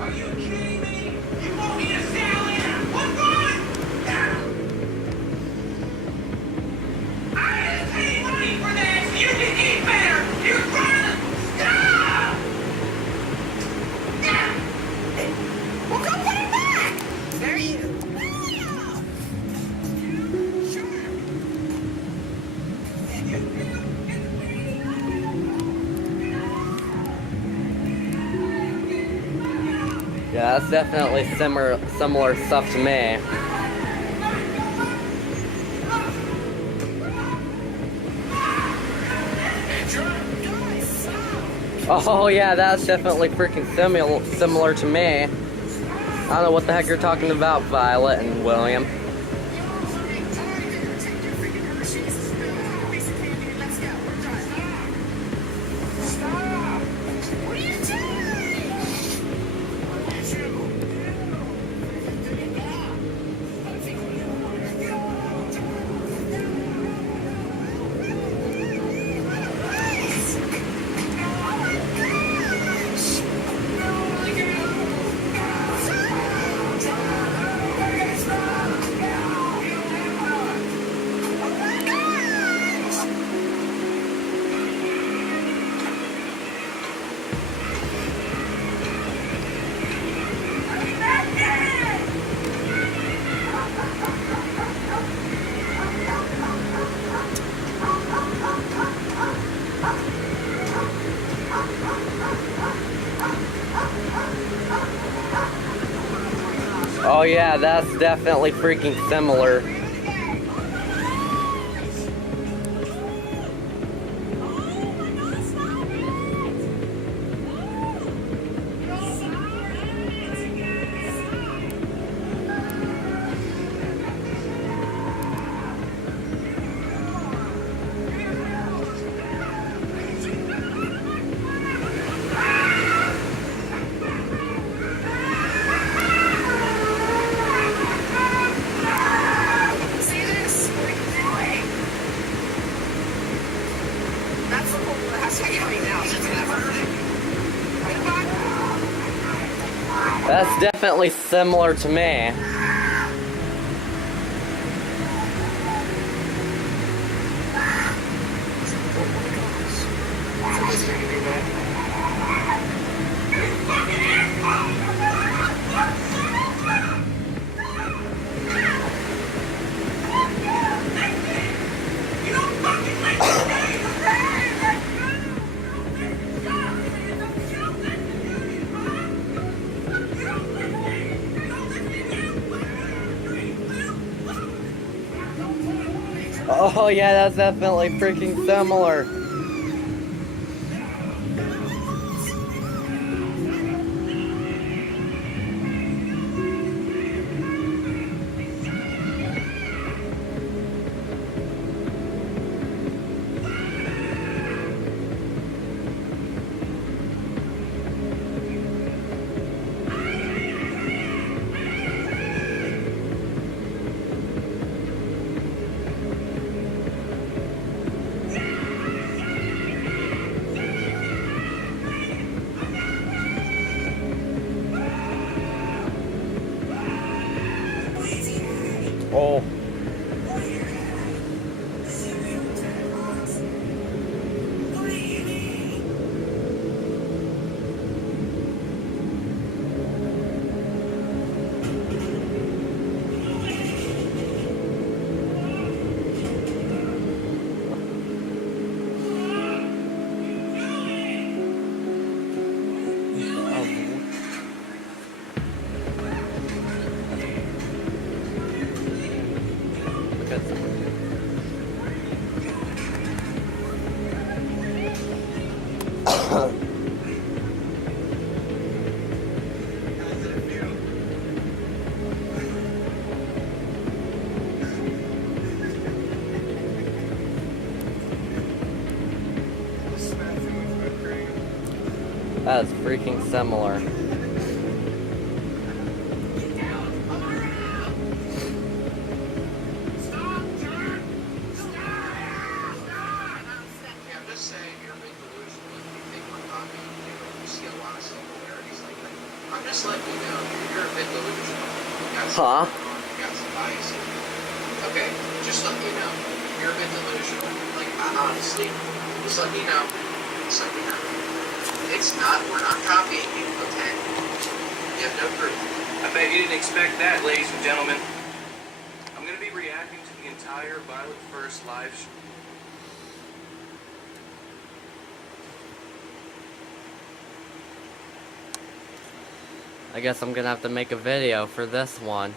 Are you kidding me? You want me to stay out here? What's going? I didn't pay money for this. You can eat better. You're trying to stop. Well, go put it back. There you go. Yeah, that's definitely similar stuff to me. Oh yeah, that's definitely freaking similar to me. I don't know what the heck you're talking about, Violet and William. Oh yeah, that's definitely freaking similar. That's definitely similar to me. Oh yeah, that's definitely freaking similar. Oh. That is freaking similar. I'm just letting you know, you're a bit delusional. You got Huh? you got some bias. Okay, just letting you know, you're a bit delusional. Like, honestly, just letting you know. Just letting you know. It's not, we're not copying you, okay? You have no proof. I bet you didn't expect that, ladies and gentlemen. I'm going to be reacting to the entire Violette1st live stream. I guess I'm gonna have to make a video for this one.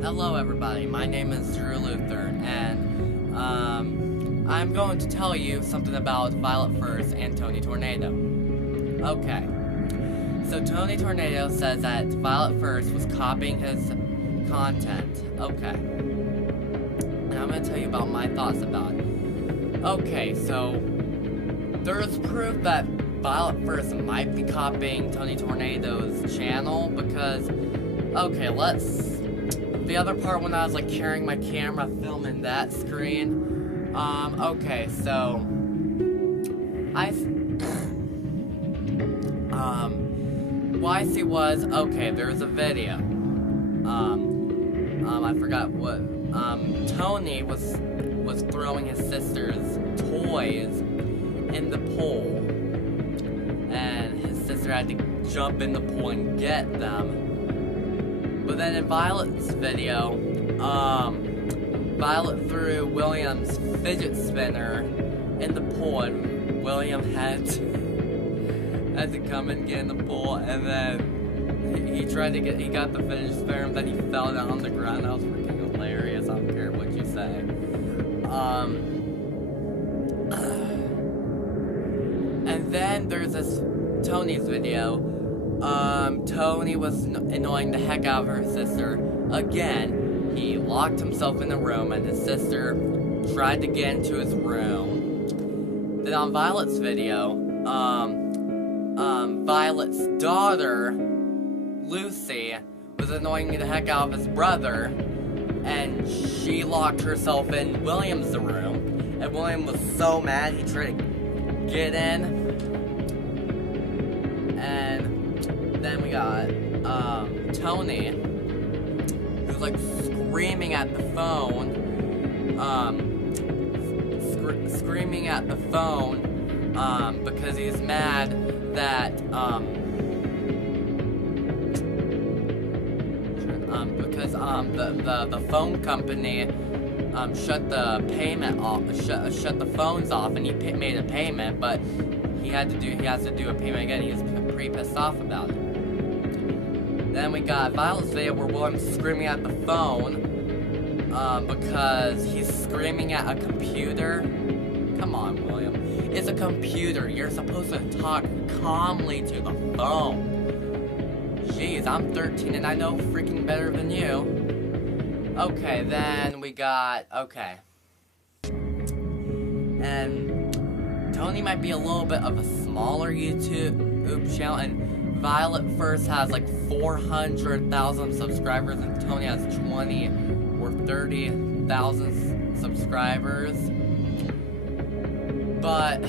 Hello everybody, my name is Drew Luther, and I'm going to tell you something about Violette1st and Tony Tornado. Okay, so Tony Tornado says that Violette1st was copying his content. Okay, and I'm gonna tell you about my thoughts about it. Okay, so there's proof that Violette1st might be copying Tony Tornado's channel because, okay, the other part when I was like carrying my camera filming that screen, okay, so, what I see was, okay, there's a video, I forgot what, Tony was throwing his sister's toys in the pool. And his sister had to jump in the pool and get them. But then in Violet's video, Violette threw William's fidget spinner in the pool, and William had to come and get in the pool, and then he got the fidget spinner, and then he fell down on the ground. That was freaking hilarious. I don't care what you say. And then there's this Tony's video. Tony was annoying the heck out of her sister. Again, he locked himself in a room and his sister tried to get into his room. Then on Violet's video, Violet's daughter, Lucy, was annoying the heck out of his brother, and she locked herself in William's room, and William was so mad he tried to get in. And then we got Tony, who's like screaming at the phone, screaming at the phone because he's mad that because the phone company shut the payment off, shut the phones off, and he made a payment, but he has to do a payment again. He's pretty pissed off about it. Then we got Violet's video where William's screaming at the phone because he's screaming at a computer. Come on, William. It's a computer. You're supposed to talk calmly to the phone. Jeez, I'm 13 and I know freaking better than you. Okay, then we got, okay. And Tony might be a little bit of a smaller YouTube channel, and Violette1st has like 400,000 subscribers, and Tony has 20 or 30,000 subscribers. But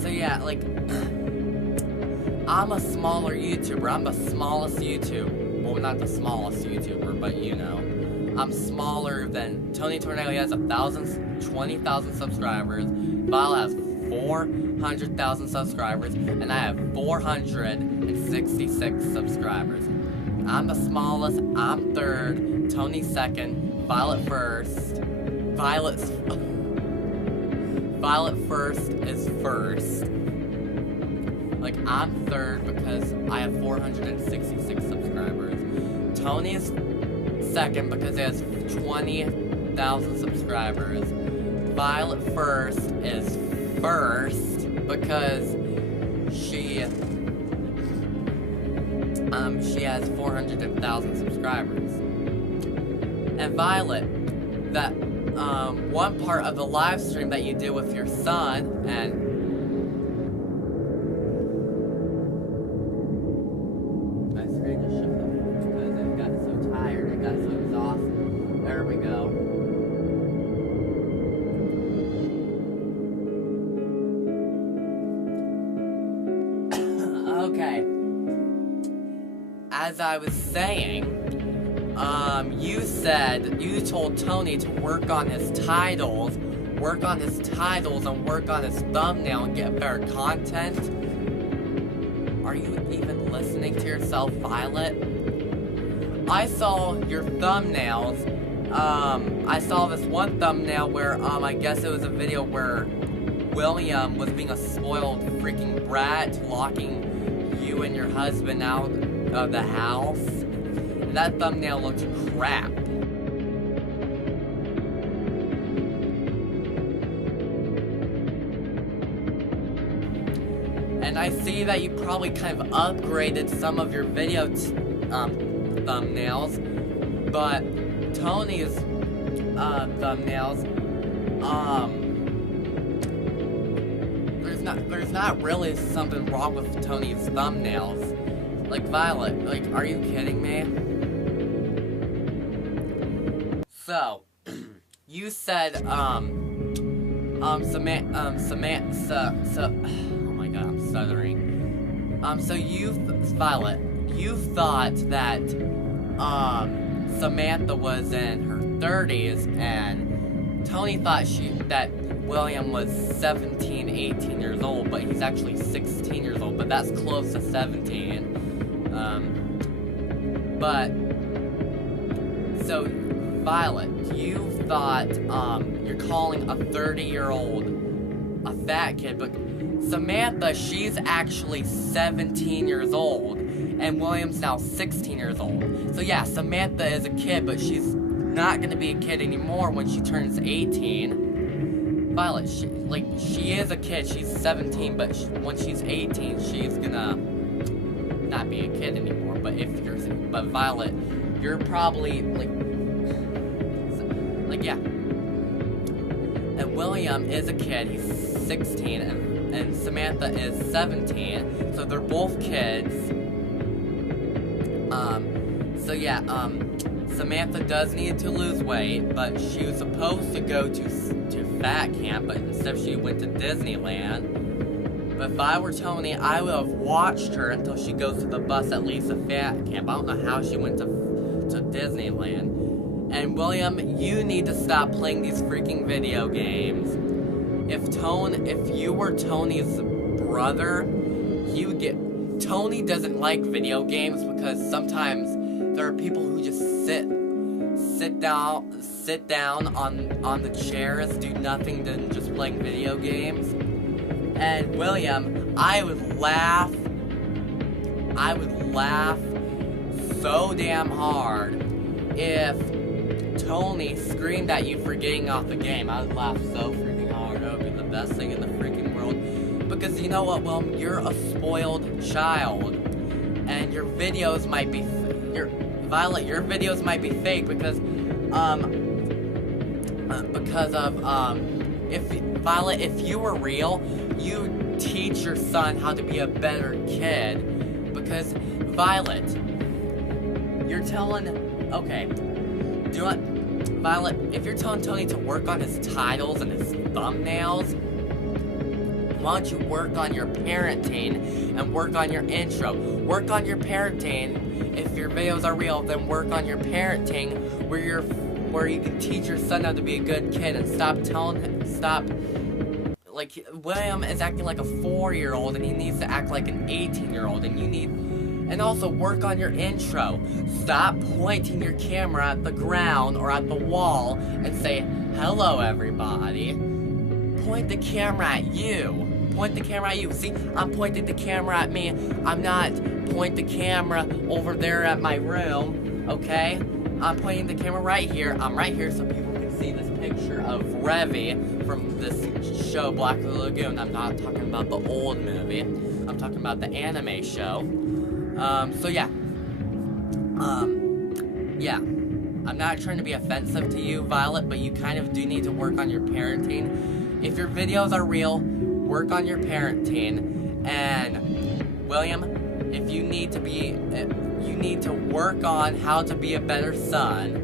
so yeah, like I'm a smaller YouTuber. I'm the smallest YouTuber. Well, not the smallest YouTuber, but you know, I'm smaller than Tony Tornado. He has 20,000 subscribers. Violet has 400,000 subscribers, and I have 466 subscribers. I'm the smallest. I'm third. Tony's second. Violette1st. Violette1st is first. Like, I'm third because I have 466 subscribers. Tony's second because he has 20,000 subscribers. Violette1st is first because she has 400,000 subscribers. And Violet, that one part of the live stream that you did with your son, and my screen just shut off because it got so tired, it got so exhausted. There we go. as I was saying, you told Tony to work on his titles, and work on his thumbnail and get better content. Are you even listening to yourself, Violet? I saw your thumbnails. I saw this one thumbnail where, I guess it was a video where William was being a spoiled freaking brat, locking you and your husband out of the house. And that thumbnail looked crap. And I see that you probably kind of upgraded some of your video thumbnails, but Tony's thumbnails, there's not really something wrong with Tony's thumbnails. Like, Violet, like, are you kidding me? So, you said, oh my god, I'm stuttering. Violet, you thought that, Samantha was in her 30s, and Tony thought that William was 17, 18 years old, but he's actually 16 years old, but that's close to 17. So, Violet, you thought, you're calling a 30-year-old a fat kid, but Samantha, she's actually 17 years old, and William's now 16 years old. So yeah, Samantha is a kid, but she's not gonna be a kid anymore when she turns 18. Violet, she is a kid, she's 17, but when she's 18, she's gonna not be a kid anymore. But Violet, you're probably, yeah. And William is a kid, he's 16, and Samantha is 17, so they're both kids. So yeah, Samantha does need to lose weight, but she was supposed to go to fat camp, but instead she went to Disneyland. But if I were Tony, I would have watched her until she goes to the bus at least at fat camp. I don't know how she went to Disneyland. And William, you need to stop playing these freaking video games. If you were Tony's brother, Tony doesn't like video games because sometimes there are people who just sit down on the chairs, do nothing than just playing video games. And William, I would laugh so damn hard if Tony screamed at you for getting off the game. I would laugh so freaking hard. That would be the best thing in the freaking world. Because you know what, William? You're a spoiled child. And your videos might be... Violet, your videos might be fake because Violet, if you were real, you teach your son how to be a better kid. Because, Violet, you're telling... Okay. Violet, if you're telling Tony to work on his titles and his thumbnails, why don't you work on your parenting and work on your intro? Work on your parenting. If your videos are real, then work on your parenting where you can teach your son how to be a good kid and stop. Like, William is acting like a 4-year-old and he needs to act like an 18-year-old, and also work on your intro. Stop pointing your camera at the ground or at the wall and say, "Hello, everybody." Point the camera at you. Point the camera at you. See, I'm pointing the camera at me. I'm not pointing the camera over there at my room, okay? I'm pointing the camera right here. I'm right here so people can see this picture of Revy from this show, Black Lagoon. I'm not talking about the old movie. I'm talking about the anime show. So yeah. Yeah. I'm not trying to be offensive to you, Violet, but you kind of do need to work on your parenting. If your videos are real, work on your parenting. And William, if you need to work on how to be a better son.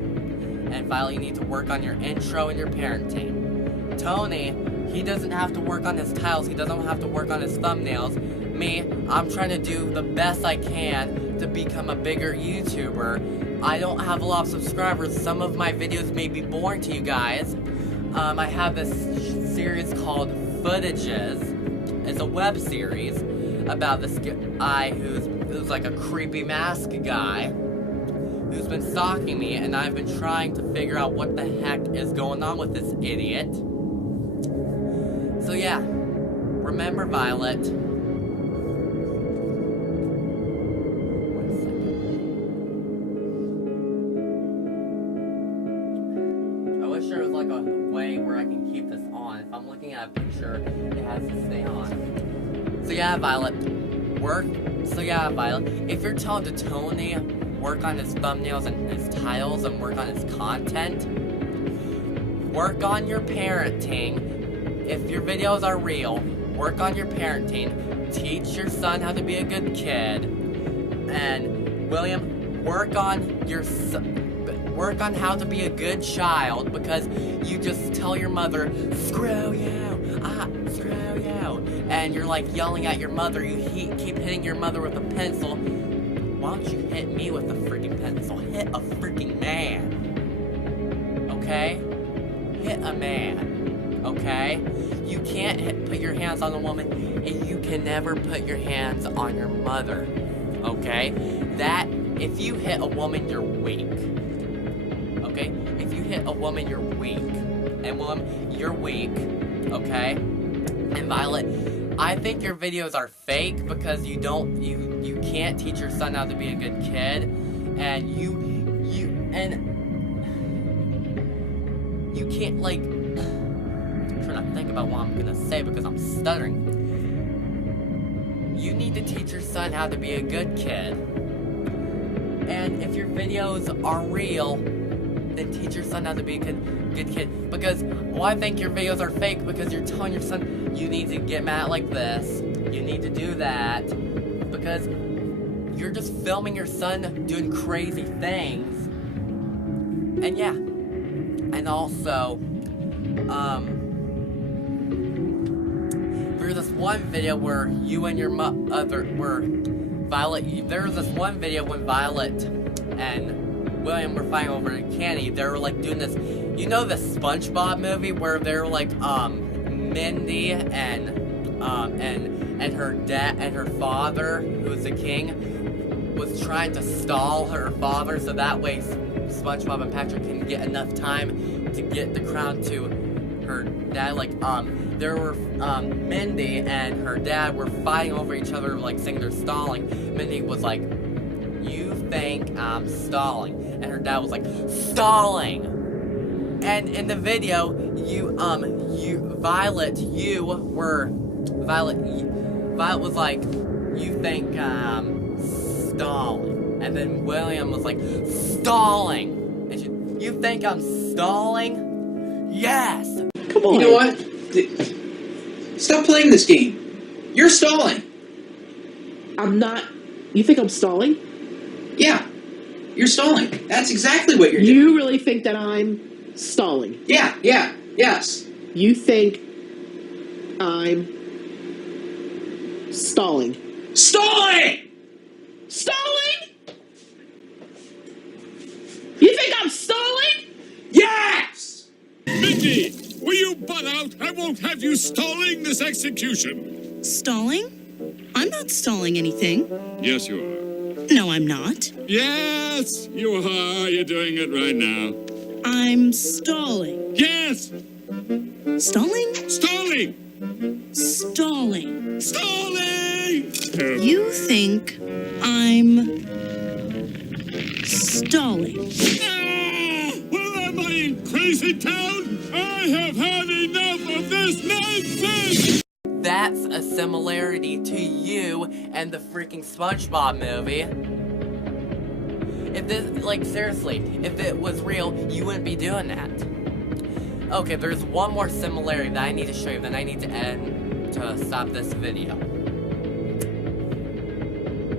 And Violet, you need to work on your intro and your parenting. Tony, he doesn't have to work on his titles, he doesn't have to work on his thumbnails, me, I'm trying to do the best I can to become a bigger YouTuber. I don't have a lot of subscribers. Some of my videos may be boring to you guys. I have this series called Footages. It's a web series about this guy who's like a creepy mask guy who's been stalking me, and I've been trying to figure out what the heck is going on with this idiot. So yeah, remember Violet. I wish there was like a way where I can keep this on. If I'm looking at a picture, it has to stay on. So yeah, Violet, if you're telling Tony work on his thumbnails and his titles and work on his content, work on your parenting. If your videos are real, work on your parenting. Teach your son how to be a good kid. And William, work on how to be a good child, because you just tell your mother, screw you, screw you, and you're like yelling at your mother. You keep hitting your mother with a pencil. Why don't you hit me with a freaking pencil? Hit a freaking man. Okay? Hit a man. Okay? You can't put your hands on a woman, and you can never put your hands on your mother. Okay? If you hit a woman, you're weak. Okay? If you hit a woman, you're weak. And woman, you're weak. Okay? And Violet, I think your videos are fake because you can't teach your son how to be a good kid, and you can't, like, I'm trying to think about what I'm gonna say because I'm stuttering. You need to teach your son how to be a good kid. And if your videos are real, then teach your son how to be a good kid. Because, well, I think your videos are fake because you're telling your son, you need to get mad like this, you need to do that, because you're just filming your son doing crazy things. And yeah, and also, there's this one video where you and your there's this one video when Violet and William were fighting over candy. They were like doing this, you know, the SpongeBob movie where they're like, Mindy and her dad and her father, who's the king, was trying to stall her father so that way SpongeBob and Patrick can get enough time to get the crown to her dad. Like, there were, Mindy and her dad were fighting over each other, like, saying they're stalling. Mindy was like, you think I'm stalling? And her dad was like, stalling! And in the video, Violet was like, you think I'm stalling? And then William was like, stalling! And you think I'm stalling? Yes! Come on. You know what? Stop playing this game. You're stalling. I'm not. You think I'm stalling? Yeah. You're stalling. That's exactly what you're doing. You really think that I'm stalling? Yeah, yes. You think I'm stalling? Stalling! Stalling? You think I'm stalling? Yes! Mindy, will you butt out? I won't have you stalling this execution. Stalling? I'm not stalling anything. Yes, you are. No, I'm not. Yes, you are. You're doing it right now. I'm stalling. Yes! Stalling? Stalling! Stalling. Stalling! You think I'm stalling. Well, am I in crazy town? I have had enough of this nonsense! That's a similarity to you and the freaking SpongeBob movie. If this, like, seriously, if it was real, you wouldn't be doing that. Okay, there's one more similarity that I need to show you, then I need to end to stop this video.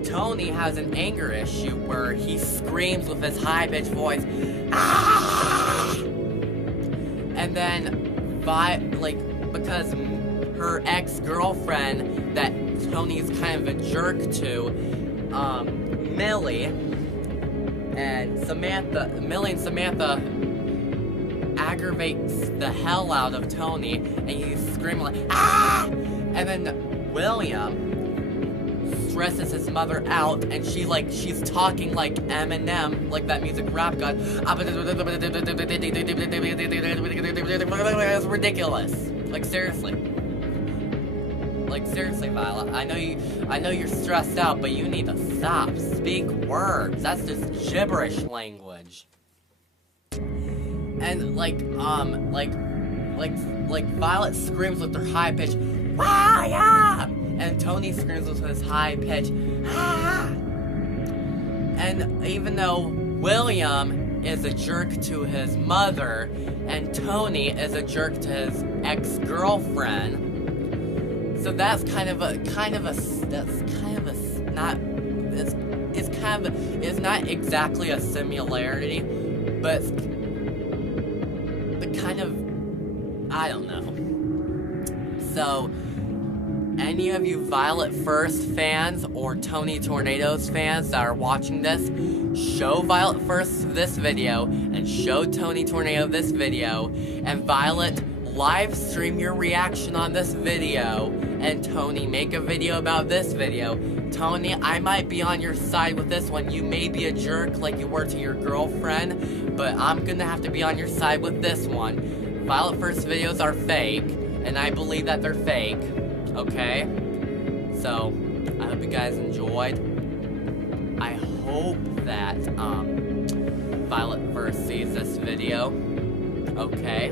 Tony has an anger issue where he screams with his high-pitched voice, "Ah!" And then, because her ex-girlfriend that Tony's kind of a jerk to Millie and Samantha. Millie and Samantha aggravates the hell out of Tony, and he's screaming like, ah! And then William stresses his mother out, and she's talking like Eminem, like that music rap god. It's ridiculous. Like seriously, Violet. I know you're stressed out, but you need to stop. Speak words. That's just gibberish language. And like Violet screams with her high pitch, ah, yeah! And Tony screams with his high pitch, ah! And even though William is a jerk to his mother, and Tony is a jerk to his ex-girlfriend, so that's it's not exactly a similarity, but kind of, I don't know. So, any of you Violette1st fans or Tony Tornadoes fans that are watching this, show Violette1st this video, and show Tony Tornado this video, and Violet, live stream your reaction on this video, and Tony, make a video about this video. Tony, I might be on your side with this one. You may be a jerk like you were to your girlfriend, but I'm gonna have to be on your side with this one. Violette1st videos are fake, and I believe that they're fake, okay? So, I hope you guys enjoyed. I hope that, Violette1st sees this video, okay?